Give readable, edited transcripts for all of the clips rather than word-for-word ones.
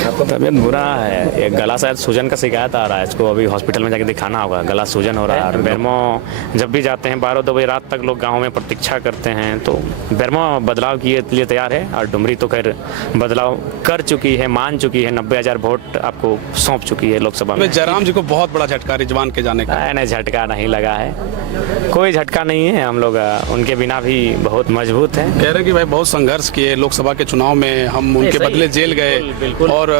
तबीयत बुरा है, एक गला शायद सूजन का शिकायत आ रहा है, इसको अभी हॉस्पिटल में जाके दिखाना होगा। गला सूजन हो रहा है। और बेरमो जब भी जाते हैं 12-2 बजे रात तक लोग गांव में प्रतीक्षा करते हैं, तो बेरमो बदलाव के लिए तैयार है। और डुमरी तो खैर बदलाव कर चुकी है, मान चुकी है, 90,000 वोट आपको सौंप चुकी है लोकसभा में। जयराम जी को बहुत बड़ा झटका रिजवान के जाने का। नहीं, झटका नहीं लगा है, कोई झटका नहीं है। हम लोग उनके बिना भी बहुत मजबूत हैं। कह रहे कि भाई बहुत संघर्ष किए लोकसभा के चुनाव में, हम उनके बदले जेल गए और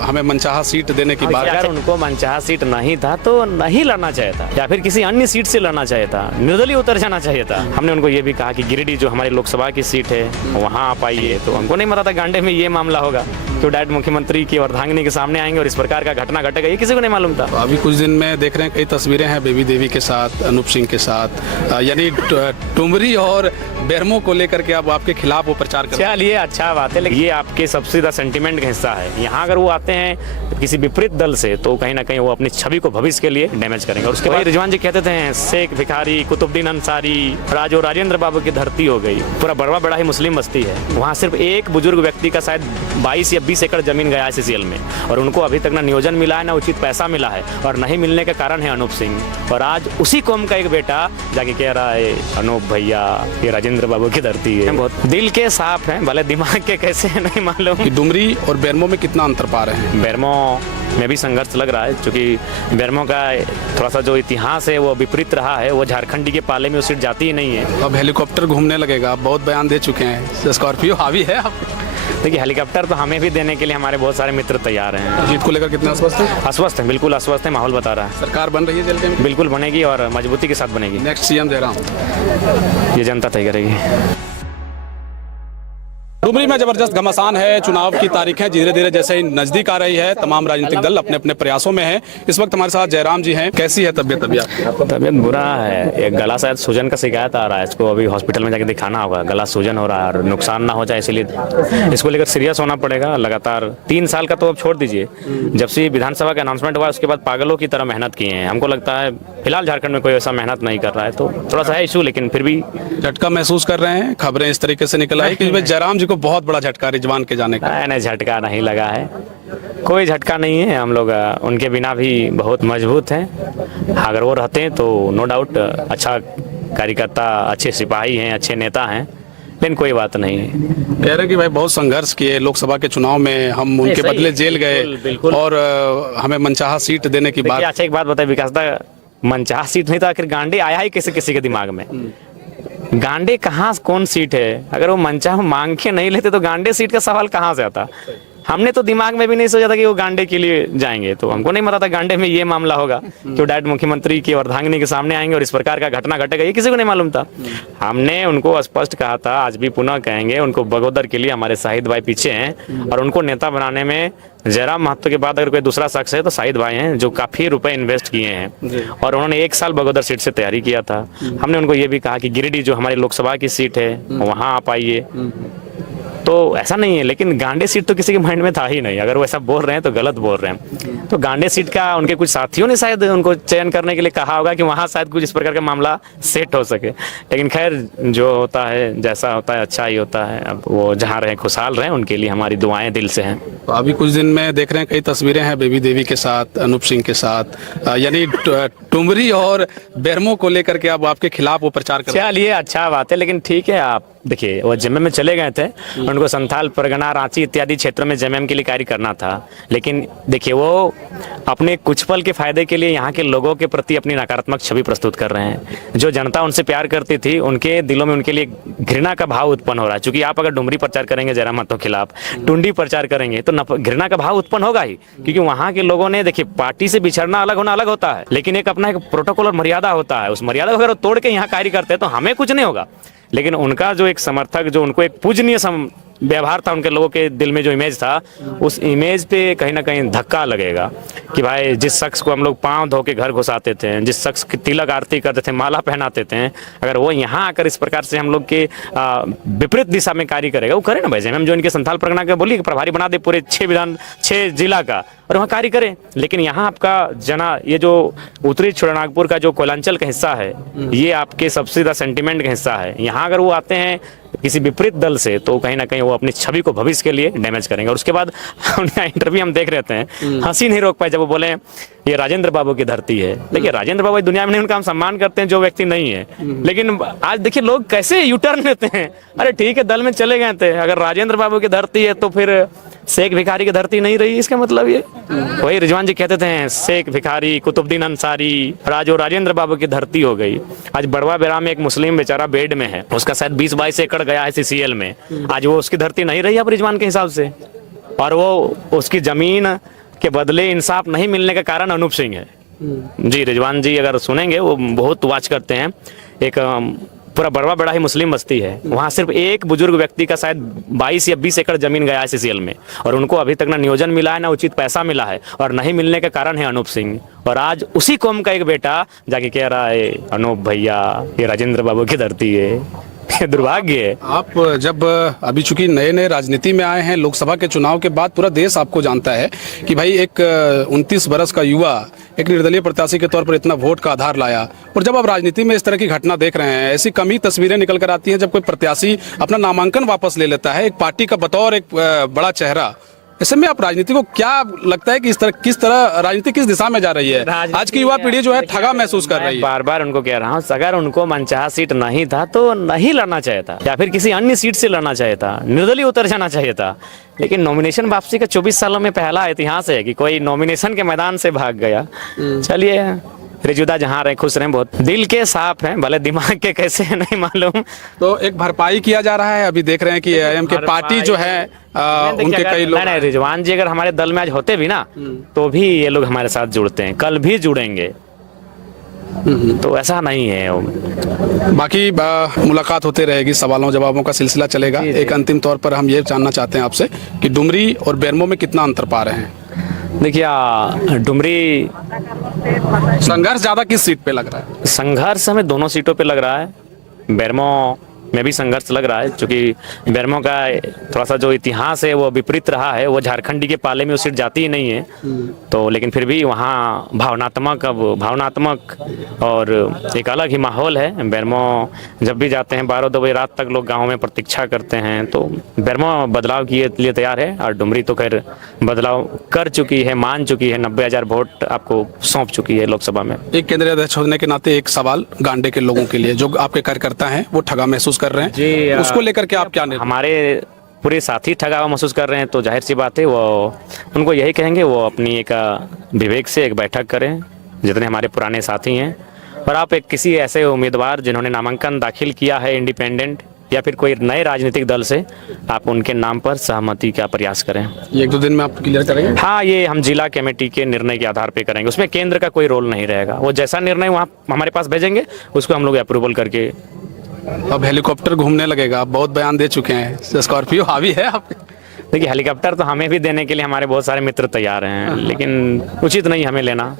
हमें मनचाहा सीट देने की बात। अगर उनको मनचाहा सीट नहीं था तो नहीं लड़ना चाहिए था, या फिर किसी अन्य सीट से लड़ना चाहिए था, निर्दलीय उतर जाना चाहिए था। हमने उनको ये भी कहा कि गिरिडीह जो हमारी लोकसभा की सीट है वहाँ आप आइए, तो हमको नहीं पता था गांडे में ये मामला होगा, तो डायरेक्ट मुख्यमंत्री की अर्धांगिनी के सामने आएंगे और इस प्रकार का घटना घटेगा, ये किसी को नहीं मालूम था। अभी कुछ दिन में देख रहे हैं कई तस्वीरें हैं बेबी देवी के साथ, अनूप सिंह के साथ, यानी टुमरी और बेरमो को लेकर के अब आपके खिलाफ वो प्रचार कर। चलिए, अच्छा बात है, लेकिन ये आपके सबसे ज्यादा सेंटिमेंट का हिस्सा है। यहाँ अगर वो आते हैं किसी विपरीत दल से, तो कहीं ना कहीं वो अपनी छवि को भविष्य के लिए डैमेज करेंगे। और उसके बाद रिजवान जी कहते थे शेख भिखारी, कुतुबुद्दीन अंसारी, राजो राजेंद्र बाबू की धरती हो गई। पूरा बड़वा बड़ा ही मुस्लिम बस्ती है, वहाँ सिर्फ एक बुजुर्ग व्यक्ति का शायद 22 या 20 एकड़ जमीन गया है सीसीएल में, और उनको अभी तक ना नियोजन मिला है, ना उचित पैसा मिला है, और नहीं मिलने के कारण है अनूप सिंह। और आज उसी कौम का एक बेटा जाके कह रहा है अनूप भैया ये राजेंद्र बाबू की धरती है। बहुत दिल के साफ हैं, भले दिमाग के कैसे है नहीं मालूम। डुमरी और बेरमो में कितना अंतर पा रहे हैं? बेरमो में भी संघर्ष लग रहा है, क्योंकि बेरमो का थोड़ा सा जो इतिहास है वो विपरीत रहा है, वो झारखंडी के पाले में वो सीट जाती ही नहीं है। अब हेलीकॉप्टर घूमने लगेगा, आप बहुत बयान दे चुके हैं, स्कॉर्पियो हावी है आप। देखिए, हेलीकॉप्टर तो हमें भी देने के लिए हमारे बहुत सारे मित्र तैयार हैं। जीत को लेकर कितने आश्वस्त हैं? आश्वस्त हैं, बिल्कुल आश्वस्त है, माहौल बता रहा है। सरकार बन रही है जल्दी में? बिल्कुल बनेगी और मजबूती के साथ बनेगी। Next CM Jairam? ये जनता तय करेगी। डुमरी में जबरदस्त घमासान है, चुनाव की तारीखें धीरे धीरे जैसे ही नजदीक आ रही है, तमाम राजनीतिक दल अपने अपने प्रयासों में हैं। इस वक्त हमारे साथ जयराम जी हैं। कैसी है तबीयत? तबीयत बुरा है, एक गला शायद सूजन का शिकायत आ रहा है, इसको अभी हॉस्पिटल में जाके दिखाना होगा। गला सूजन हो रहा है और नुकसान ना हो जाए, इसलिए इसको लेकर सीरियस होना पड़ेगा। लगातार 3 साल का तो अब छोड़ दीजिए, जब से विधानसभा का अनाउंसमेंट हुआ उसके बाद पागलों की तरह मेहनत किए हैं। हमको लगता है फिलहाल झारखंड में कोई ऐसा मेहनत नहीं कर रहा है, तो थोड़ा सा है इशू, लेकिन फिर भी झटका महसूस कर रहे हैं। खबरें इस तरीके से निकल आई कि जयराम जी को बहुत बड़ा झटका रिजवान के जाने का। नहीं, झटका नहीं लगा है, कोई झटका नहीं है। हम लोग उनके बिना भी बहुत मजबूत हैं। अगर वो रहते हैं तो नो डाउट अच्छा कार्यकर्ता, अच्छे सिपाही हैं, अच्छे नेता हैं, लेकिन कोई बात नहीं है। कह रहे कि भाई बहुत संघर्ष किए लोकसभा के चुनाव में, हम उनके बदले जेल गए और हमें मनचाहा सीट देने की बात। अच्छा, एक बात बताइए, विकास दा मनचाहा सीट नहीं था, आखिर गांडे आया ही किसी के दिमाग में? गांडे कहाँ कौन सीट है? अगर वो मनचाहा मांग के नहीं लेते तो गांडे सीट का सवाल कहाँ से आता? हमने तो दिमाग में भी नहीं सोचा था कि वो गांडे के लिए जाएंगे, तो हमको नहीं पता था गांडे में ये मामला होगा, तो डायरेक्ट मुख्यमंत्री की अर्धांगिनी के सामने आएंगे और इस प्रकार का घटना घटेगा, ये किसी को नहीं मालूम था। हमने उनको स्पष्ट कहा था, आज भी पुनः कहेंगे, उनको बगोदर के लिए हमारे शाहिद भाई पीछे हैं, और उनको नेता बनाने में जयराम महतो के बाद अगर कोई दूसरा शख्स है तो शाहिद भाई हैं, जो काफी रुपए इन्वेस्ट किए हैं, और उन्होंने 1 साल बगोदर सीट से तैयारी किया था। हमने उनको ये भी कहा कि गिरिडीह जो हमारी लोकसभा की सीट है वहाँ आप आइए, तो ऐसा नहीं है। लेकिन गांडे सीट तो किसी के माइंड में था ही नहीं, अगर वो ऐसा बोल रहे हैं तो गलत बोल रहे हैं। तो गांडे सीट का उनके कुछ साथियों ने शायद उनको चयन करने के लिए कहा होगा कि वहाँ शायद कुछ इस प्रकार का मामला सेट हो सके, लेकिन खैर जो होता है, जैसा होता है अच्छा ही होता है। अब वो जहाँ रहे खुशहाल रहे, उनके लिए हमारी दुआएं दिल से हैं। तो अभी कुछ दिन में देख रहे हैं कई तस्वीरें हैं बेबी देवी के साथ, अनूप सिंह के साथ, यानी टुमरी और बेरमो को लेकर के अब आपके खिलाफ वो प्रचार कर। चलिए, अच्छा बात है, लेकिन ठीक है। आप देखिए, वो जेएमएम में चले गए थे, उनको संथाल परगना, रांची इत्यादि क्षेत्रों में जेएमएम के लिए कार्य करना था, लेकिन देखिए वो अपने कुछ पल के फायदे के लिए यहाँ के लोगों के प्रति अपनी नकारात्मक छवि प्रस्तुत कर रहे हैं। जो जनता उनसे प्यार करती थी, उनके दिलों में उनके लिए घृणा का भाव उत्पन्न हो रहा है। क्योंकि आप अगर डुमरी प्रचार करेंगे जयराम महतो के खिलाफ, टुंडी प्रचार करेंगे, तो घृणा का भाव उत्पन्न होगा ही, क्योंकि वहाँ के लोगों ने, देखिए, पार्टी से बिछड़ना अलग होना अलग होता है, लेकिन एक अपना एक प्रोटोकॉल और मर्यादा होता है। उस मर्यादा को अगर तोड़ के यहाँ कार्य करते हैं तो हमें कुछ नहीं होगा, लेकिन उनका जो एक समर्थक, जो उनको एक पूजनीय व्यवहार था, उनके लोगों के दिल में जो इमेज था, उस इमेज पे कहीं ना कहीं धक्का लगेगा कि भाई जिस शख्स को हम लोग पांव धो के घर घुसाते थे, जिस शख्स की तिलक आरती करते थे, माला पहनाते थे, अगर वो यहाँ आकर इस प्रकार से हम लोग के विपरीत दिशा में कार्य करेगा, वो करे ना भाई। जेएमएम जो इनके संथाल परगना का बोलिए प्रभारी बना दे पूरे 6 जिला का, और वहाँ कार्य करें। लेकिन यहाँ आपका ये जो उत्तरी छोटानागपुर का जो कोयलांचल का हिस्सा है, ये आपके सबसे ज्यादा सेंटिमेंट का हिस्सा है। यहाँ अगर वो आते हैं किसी विपरीत दल से, तो कहीं ना कहीं वो अपनी छवि को भविष्य के लिए डैमेज करेंगे। और उसके बाद उनका इंटरव्यू हम देख रहे हैं, हंसी नहीं रोक पाए जब वो बोले ये राजेंद्र बाबू की धरती है। देखिए राजेंद्र बाबू दुनिया में नहीं, उनका हम सम्मान करते हैं जो व्यक्ति नहीं है, लेकिन आज देखिए लोग कैसे यूटर्न लेते हैं। अरे ठीक है, दल में चले गए थे, अगर राजेंद्र बाबू की धरती है तो फिर शेख भिखारी की धरती नहीं रही, इसका मतलब ये वही रिजवान जी कहते थे शेख भिखारी कुतुबुद्दीन अंसारी, आज वो राजेंद्र बाबू की धरती हो गई। आज बड़वा बेरा में एक मुस्लिम बेचारा बेड में है, उसका शायद 20-22 एकड़ गया है CCL में, आज वो उसकी धरती नहीं रही अब रिजवान के हिसाब से। और वो उसकी जमीन के बदले इंसाफ नहीं मिलने का कारण अनूप सिंह है। जी रिजवान जी अगर सुनेंगे, वो बहुत वॉच करते हैं, एक पूरा बड़वा बड़ा ही मुस्लिम बस्ती है, वहाँ सिर्फ एक बुजुर्ग व्यक्ति का शायद 22 या 20 एकड़ जमीन गया है CCL में, और उनको अभी तक ना नियोजन मिला है, ना उचित पैसा मिला है, और नहीं मिलने का कारण है अनूप सिंह। और आज उसी कौम का एक बेटा जाके कह रहा है अनूप भैया ये राजेंद्र बाबू की धरती है। दुर्भाग्य है। आप जब अभी चूंकि नए नए राजनीति में आए हैं, लोकसभा के चुनाव के बाद पूरा देश आपको जानता है कि भाई एक 29 बरस का युवा एक निर्दलीय प्रत्याशी के तौर पर इतना वोट का आधार लाया, और जब आप राजनीति में इस तरह की घटना देख रहे हैं, ऐसी कम ही तस्वीरें निकल कर आती हैं जब कोई प्रत्याशी अपना नामांकन वापस ले लेता है एक पार्टी का बतौर एक बड़ा चेहरा। ऐसे में आप राजनीति को क्या लगता है कि किस तरह राजनीति किस दिशा में जा रही है? आज की युवा पीढ़ी जो है ठगा महसूस कर रही है। बार बार उनको कह रहा हूँ, अगर उनको मनचाहा सीट नहीं था तो नहीं लड़ना चाहिए था, या फिर किसी अन्य सीट से लड़ना चाहिए था, निर्दलीय उतर जाना चाहिए था। लेकिन नॉमिनेशन वापसी का 24 सालों में पहला इतिहास है कि कोई नॉमिनेशन के मैदान से भाग गया। चलिए रिजुदा जहाँ रहे खुश रहे, बहुत दिल के साफ हैं, भले दिमाग के कैसे है नहीं मालूम। तो एक भरपाई किया जा रहा है, अभी देख रहे हैं कि एआईएम के पार्टी जो है उनके कई लोग नहीं, रिजवान जी अगर हमारे दल में आज होते भी ना तो भी ये लोग हमारे साथ जुड़ते हैं, कल भी जुड़ेंगे, तो ऐसा नहीं है। बाकी मुलाकात होते रहेगी, सवालों जवाबों का सिलसिला चलेगा। एक अंतिम तौर पर हम ये जानना चाहते हैं आपसे कि डुमरी और बेरमो में कितना अंतर पा रहे हैं? देखिए डुमरी संघर्ष ज्यादा किस सीट पे लग रहा है? संघर्ष हमें दोनों सीटों पे लग रहा है, बेरमो में भी संघर्ष लग रहा है, क्योंकि बेरमो का थोड़ा सा जो इतिहास है वो विपरीत रहा है, वो झारखंडी के पाले में वो सीट जाती ही नहीं है, तो लेकिन फिर भी वहाँ भावनात्मक और एक अलग ही माहौल है। बेरमो जब भी जाते हैं 12-2 बजे रात तक लोग गाँव में प्रतीक्षा करते हैं, तो बेरमो बदलाव के लिए तैयार है, और डुमरी तो खैर बदलाव कर चुकी है, मान चुकी है, 90,000 वोट आपको सौंप चुकी है लोकसभा में। एक केंद्रीय अध्यक्ष होने के नाते एक सवाल गांडे के लोगों के लिए, जो आपके कार्यकर्ता हैं वो ठगा महसूस कर रहे हैं जी, उसको लेकर के आप क्या निर्णय? हमारे पूरे साथी ठगा हुआ महसूस कर रहे हैं, तो जाहिर सी बात है वो उनको यही कहेंगे वो अपनी एक विवेक से एक बैठक करें, जितने हमारे पुराने साथी हैं, और आप एक किसी ऐसे उम्मीदवार जिन्होंने नामांकन दाखिल किया है इंडिपेंडेंट या फिर कोई नए राजनीतिक दल से, आप उनके नाम पर सहमति का प्रयास करें। ये 1-2 दिन में आप क्लियर करेंगे? हाँ, ये हम जिला कमेटी के निर्णय के आधार पे करेंगे, उसमें केंद्र का कोई रोल नहीं रहेगा, वो जैसा निर्णय वहाँ हमारे पास भेजेंगे उसको हम लोग अप्रूवल करके। अब हेलीकॉप्टर घूमने लगेगा, आप बहुत बयान दे चुके हैं, स्कॉर्पियो हावी है आप? देखिए हेलीकॉप्टर तो हमें भी देने के लिए हमारे बहुत सारे मित्र तैयार हैं, लेकिन उचित नहीं हमें लेना,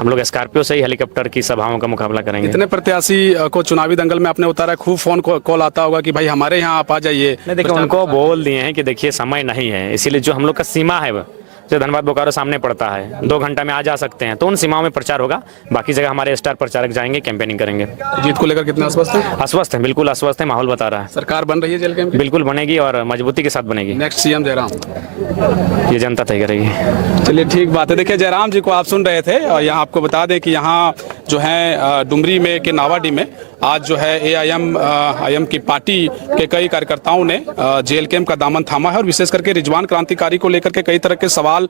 हम लोग स्कॉर्पियो से ही हेलीकॉप्टर की सभाओं का मुकाबला करेंगे। इतने प्रत्याशी को चुनावी दंगल में आपने उतारा, खूब फोन कॉल आता होगा कि भाई हमारे यहाँ आप आ जाइए। नहीं देखिए उनको बोल दिए हैं कि देखिए समय नहीं है, इसीलिए जो हम लोग का सीमा है जो धनबाद बोकारो सामने पड़ता है 2 घंटा में आ जा सकते हैं, तो उन सीमाओं में प्रचार होगा, बाकी जगह हमारे स्टार प्रचारक जाएंगे, कैंपेनिंग करेंगे। जीत को लेकर कितना आश्वस्त है? आश्वस्त है, बिल्कुल आश्वस्त है, माहौल बता रहा है। सरकार बन रही है जेल कैंप? बिल्कुल बनेगी और मजबूती के साथ बनेगी। Next CM Jairam? ये जनता तय करेगी। चलिए ठीक बात है। देखिए जयराम जी को आप सुन रहे थे, और यहाँ आपको बता दें कि यहाँ जो है डुमरी में के नावाडी में आज जो है एआईएम की पार्टी के कई कार्यकर्ताओं ने जेल कैंप का दामन थामा है, और विशेष करके रिजवान क्रांतिकारी को लेकर के कई तरह के सवाल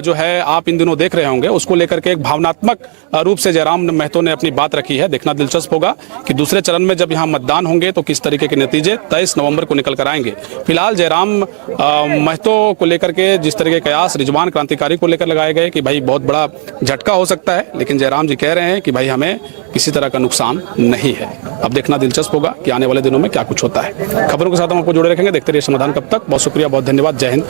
जो है आप इन दिनों देख रहे होंगे, उसको लेकर के एक भावनात्मक रूप से जयराम महतो ने अपनी बात रखी है। देखना दिलचस्प होगा कि दूसरे चरण में जब यहाँ मतदान होंगे तो किस तरीके के नतीजे 23 नवंबर को निकल कर आएंगे। फिलहाल जयराम महतो को लेकर के जिस तरह के कयास रिजवान क्रांतिकारी को लेकर लगाए गए कि भाई बहुत बड़ा झटका हो सकता है, लेकिन जयराम जी कह रहे हैं कि भाई हमें किसी तरह का नुकसान नहीं है। अब देखना दिलचस्प होगा कि आने वाले दिनों में क्या कुछ होता है। खबरों के साथ हम आपको जोड़े रखेंगे, देखते रहिए समाधान। कब तक बहुत शुक्रिया, बहुत धन्यवाद, जय हिंद।